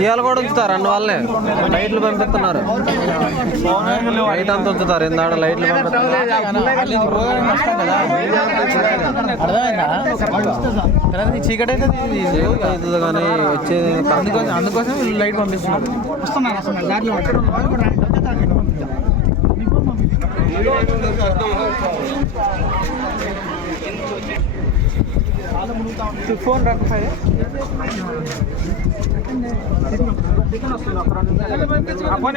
ఇవాళ కూడా ఉంచుతారు అన్న వాళ్ళే లైట్లు పంపిస్తున్నారు. లైట్ అంతా ఉంచుతారు ఇందాడ లైట్లు చీకటి అయితే కానీ వచ్చేది అందుకోసం వీళ్ళు లైట్ పంపిస్తున్నారు. ఫోన్ రాకపోయా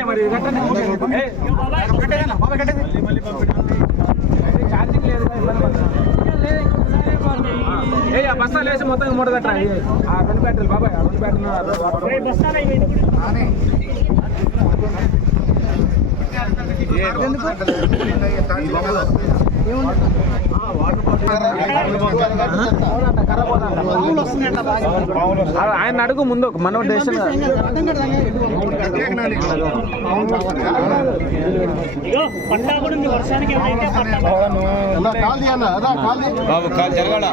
మరి ఛార్జింగ్ లేదు బస్తా లేసి మొత్తం మూట కట్టరా ఆ 2 బ్యాటరీలు బాబాయ్ 2 బ్యాటరీలు ఆయన అడుగు ముందు మనం డెసిషన్ బాబు కాల్ జరగాల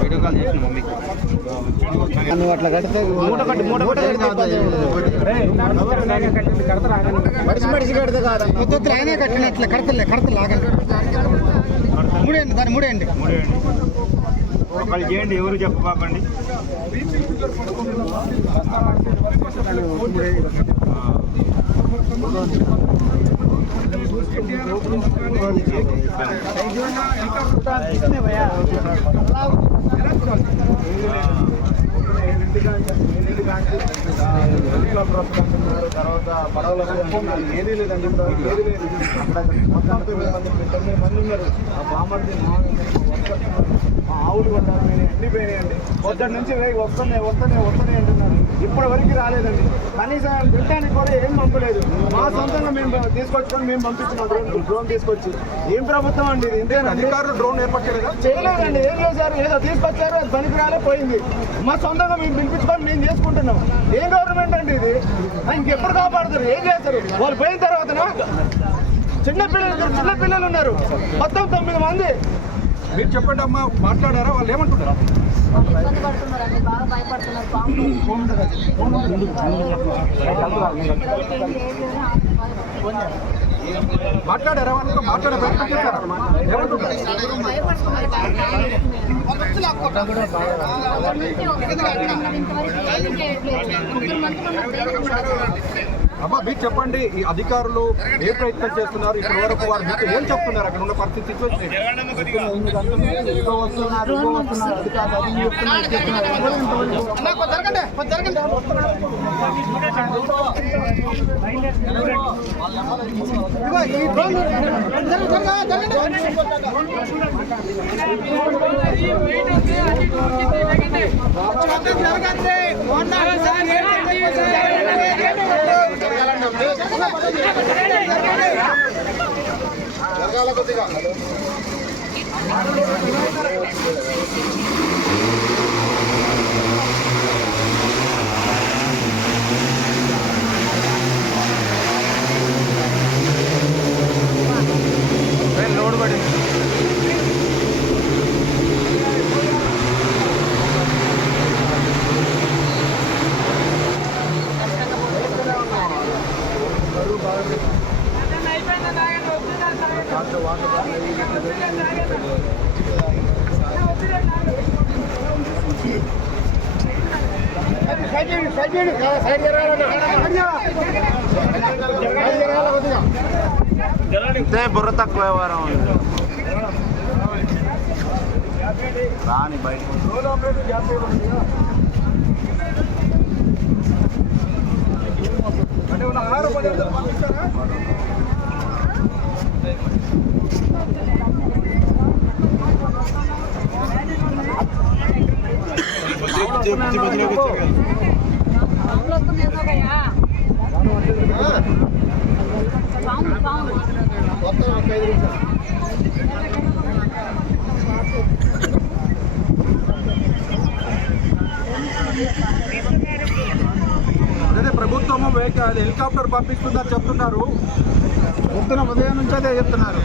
వీడియో కాల్ చేసిన మమ్మీకి నువ్వు అట్లా కడితే మడిసి కడితే కాదు ఆయనే కట్టినట్లే కడతలే ఆగండి మూడేయండి దాన్ని మూడేయండి ఒకళ్ళు చేయండి ఎవరు చెప్పకండి తర్వాత పడవలు ఏదీ లేదండి మొత్తం 9 మంది ఉన్నారు. ఆ బామర్ది ఆవులు కొట్టారు ఎండిపోయినాయండి. పొద్దున్న నుంచి వస్తున్నాయి అంటున్నారు. ఇప్పటి వరకు రాలేదండి. కనీసం తినడానికి కూడా ఏం పంపలేదు. మా సొంతంగా మేము తీసుకొచ్చుకొని మేము పంపిస్తున్నాం డ్రోన్ తీసుకొచ్చి. ఏం ప్రభుత్వం అండి ఇది? ఇంతేనా? అధికారులు డ్రోన్ ఏర్పాటు చేయలేదండి. ఏం చేశారు? ఏదో తీసుకొచ్చారు, అది పనికి రాలే పోయింది. మా సొంతంగా మేము పిలిపించుకొని మేము చేసుకుంటున్నాం. ఏం గవర్నమెంట్ అండి ఇది? ఇంకెప్పుడు కాపాడుతారు? ఏం చేస్తారు? వాళ్ళు పోయిన తర్వాతనా? చిన్న పిల్లలు ఉన్నారు మొత్తం 9 మంది. మీరు చెప్పండి అమ్మా, మాట్లాడారా? వాళ్ళు ఏమంటున్నారు? మాట్లాడారా? వాళ్ళతో మాట్లాడే ప్రయత్నం చేశారా? అమ్మా మీరు చెప్పండి, ఈ అధికారులు ఏ ప్రయత్నం చేస్తున్నారు? ఇప్పటి వరకు వారు మీకు ఏం చెప్తున్నారు? అక్కడ ఉన్న పరిస్థితి జరగాల కొద్దిగా ఇంతే బుర్ర తక్కువ వ్యవహారం రాని బయట అదే ప్రభుత్వము హెలికాప్టర్ పంపిస్తుందని చెప్తున్నారు. పొద్దున ఉదయం నుంచి అదే చెప్తున్నారు.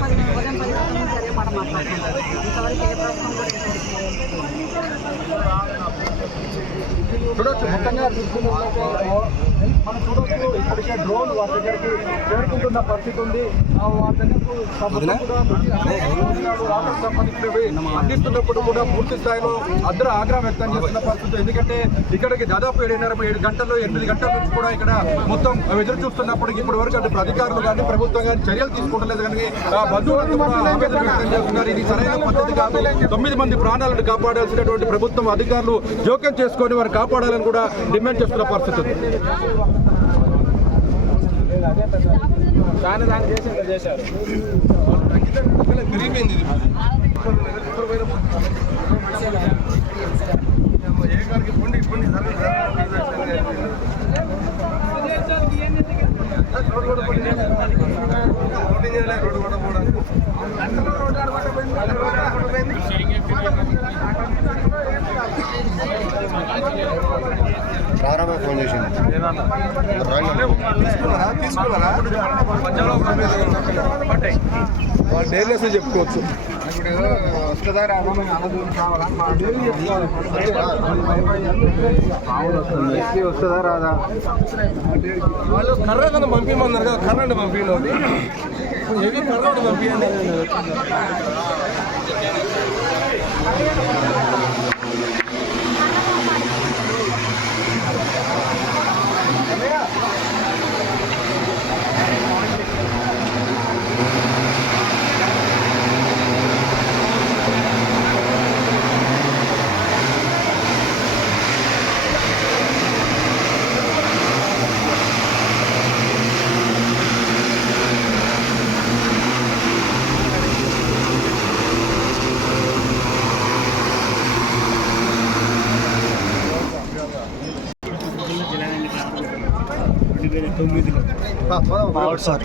చూడొచ్చు మొత్తంగా మనం చూడొచ్చు ఇప్పటికే డ్రోన్ వారి దగ్గరికి చేరుకుంటున్న పరిస్థితి ఉంది. వారి దగ్గరకు రాష్ట్రానికి సంబంధించినవి అందిస్తున్నప్పుడు కూడా పూర్తి స్థాయిలో అందరూ ఆగ్రహం వ్యక్తం చేస్తున్న పరిస్థితి. ఎందుకంటే ఇక్కడికి దాదాపు 7 గంటలు 8 గంటల నుంచి కూడా ఇక్కడ మొత్తం ఎదురు చూస్తున్నప్పటికీ ఇప్పటి వరకు అంటే అధికారులు కానీ ప్రభుత్వం కానీ చర్యలు తీసుకుంటలేదు. కానీ బంధువులంతా కూడా ఆవేదన వ్యక్తం చేస్తున్నారు. ఇది సరైన పద్ధతి కాదు. 9 మంది ప్రాణాలను కాపాడాల్సినటువంటి ప్రభుత్వం అధికారులు జోక్యం చేసుకొని వారు కాపాడాలని కూడా డిమాండ్ చేస్తున్న పరిస్థితి ఉంది. చేశారు ప్రారంభ ఫోన్ చేసింది వాళ్ళు డైలెస్ చెప్పుకోవచ్చు. వస్తుందా రాదా? వాళ్ళు కర్రను పంపించమన్నారు కదా, కర్రను పంపించండి. హెవీ కర్రను పంపించండి. సార్